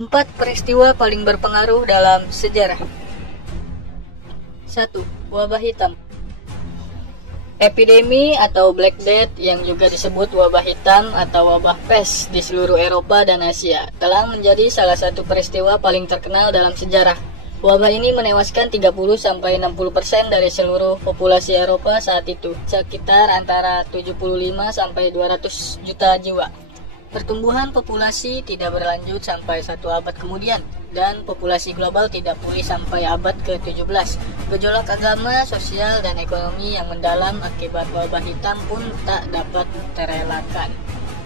4 peristiwa paling berpengaruh dalam sejarah. 1. Wabah hitam. Epidemi atau Black Death yang juga disebut wabah hitam atau wabah pes di seluruh Eropa dan Asia telah menjadi salah satu peristiwa paling terkenal dalam sejarah. Wabah ini menewaskan 30-60% dari seluruh populasi Eropa saat itu, sekitar antara 75 sampai 200 juta jiwa. Pertumbuhan populasi tidak berlanjut sampai 1 abad kemudian, dan populasi global tidak pulih sampai abad ke-17. Gejolak agama, sosial, dan ekonomi yang mendalam akibat wabah hitam pun tak dapat terelakkan.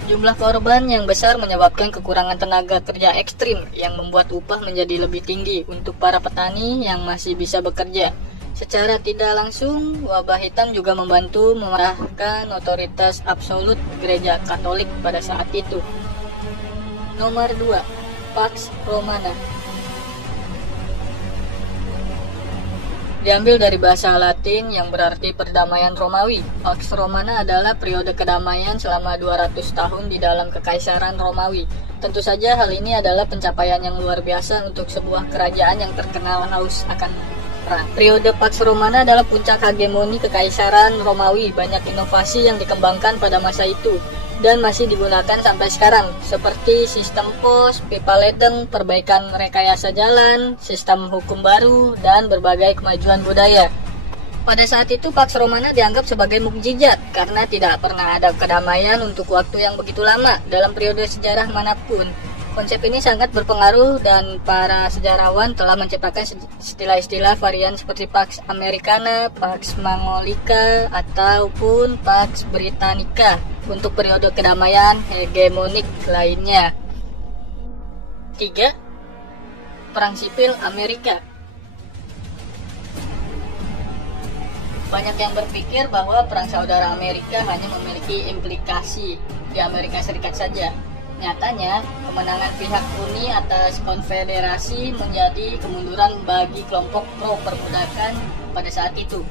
Jumlah korban yang besar menyebabkan kekurangan tenaga kerja ekstrim yang membuat upah menjadi lebih tinggi untuk para petani yang masih bisa bekerja. Secara tidak langsung, wabah hitam juga membantu memarahkan otoritas absolut Gereja Katolik pada saat itu. Nomor 2. Pax Romana. Diambil dari bahasa Latin yang berarti perdamaian Romawi. Pax Romana adalah periode kedamaian selama 200 tahun di dalam Kekaisaran Romawi. Tentu saja hal ini adalah pencapaian yang luar biasa untuk sebuah kerajaan yang terkenal haus akan perang. Periode Pax Romana adalah puncak hegemoni Kekaisaran Romawi. Banyak inovasi yang dikembangkan pada masa itu dan masih digunakan sampai sekarang, seperti sistem pos, pipa ledeng, perbaikan rekayasa jalan, sistem hukum baru, dan berbagai kemajuan budaya. Pada saat itu Pax Romana dianggap sebagai mukjizat karena tidak pernah ada kedamaian untuk waktu yang begitu lama dalam periode sejarah manapun. Konsep ini sangat berpengaruh dan para sejarawan telah menciptakan istilah-istilah varian seperti Pax Americana, Pax Mongolica, ataupun Pax Britannica untuk periode kedamaian hegemonik lainnya. 3. Perang Sipil Amerika. Banyak yang berpikir bahwa Perang Saudara Amerika hanya memiliki implikasi di Amerika Serikat saja. Nyatanya, kemenangan pihak Uni atas konfederasi menjadi kemunduran bagi kelompok pro-perbudakan pada saat itu.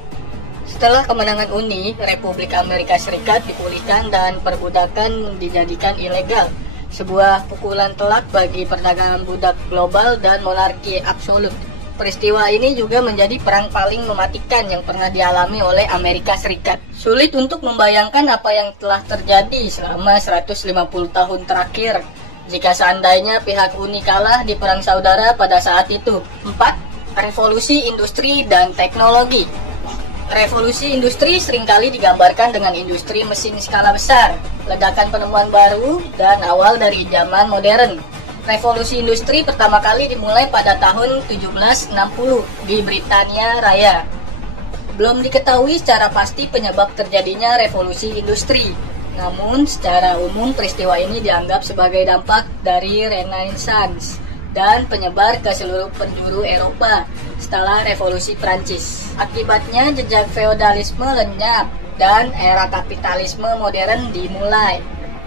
Setelah kemenangan Uni, Republik Amerika Serikat dipulihkan dan perbudakan dijadikan ilegal. Sebuah pukulan telak bagi perdagangan budak global dan monarki absolut. Peristiwa ini juga menjadi perang paling mematikan yang pernah dialami oleh Amerika Serikat. Sulit untuk membayangkan apa yang telah terjadi selama 150 tahun terakhir jika seandainya pihak Uni kalah di Perang Saudara pada saat itu. 4. Revolusi industri dan teknologi. Revolusi industri seringkali digambarkan dengan industri mesin skala besar, ledakan penemuan baru, dan awal dari zaman modern. Revolusi industri pertama kali dimulai pada tahun 1760 di Britania Raya. Belum diketahui secara pasti penyebab terjadinya revolusi industri. Namun, secara umum peristiwa ini dianggap sebagai dampak dari Renaissance dan penyebar ke seluruh penjuru Eropa setelah revolusi Prancis. Akibatnya, jejak feodalisme lenyap dan era kapitalisme modern dimulai.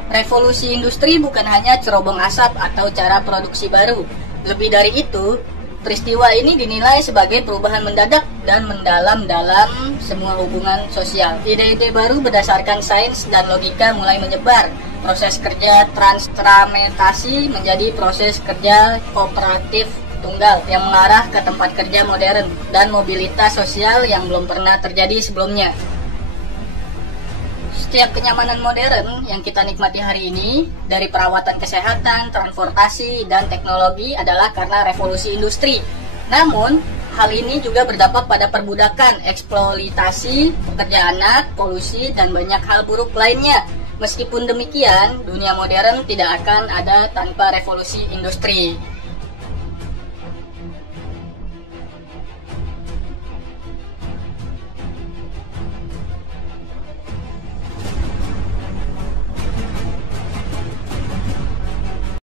Revolusi industri bukan hanya cerobong asap atau cara produksi baru. Lebih dari itu, peristiwa ini dinilai sebagai perubahan mendadak dan mendalam dalam semua hubungan sosial. Ide-ide baru berdasarkan sains dan logika mulai menyebar. Proses kerja transtramentasi menjadi proses kerja kooperatif tunggal yang mengarah ke tempat kerja modern dan mobilitas sosial yang belum pernah terjadi sebelumnya. Setiap kenyamanan modern yang kita nikmati hari ini, dari perawatan kesehatan, transportasi, dan teknologi adalah karena revolusi industri. Namun, hal ini juga berdampak pada perbudakan, eksploitasi, pekerja anak, polusi, dan banyak hal buruk lainnya. Meskipun demikian, dunia modern tidak akan ada tanpa revolusi industri.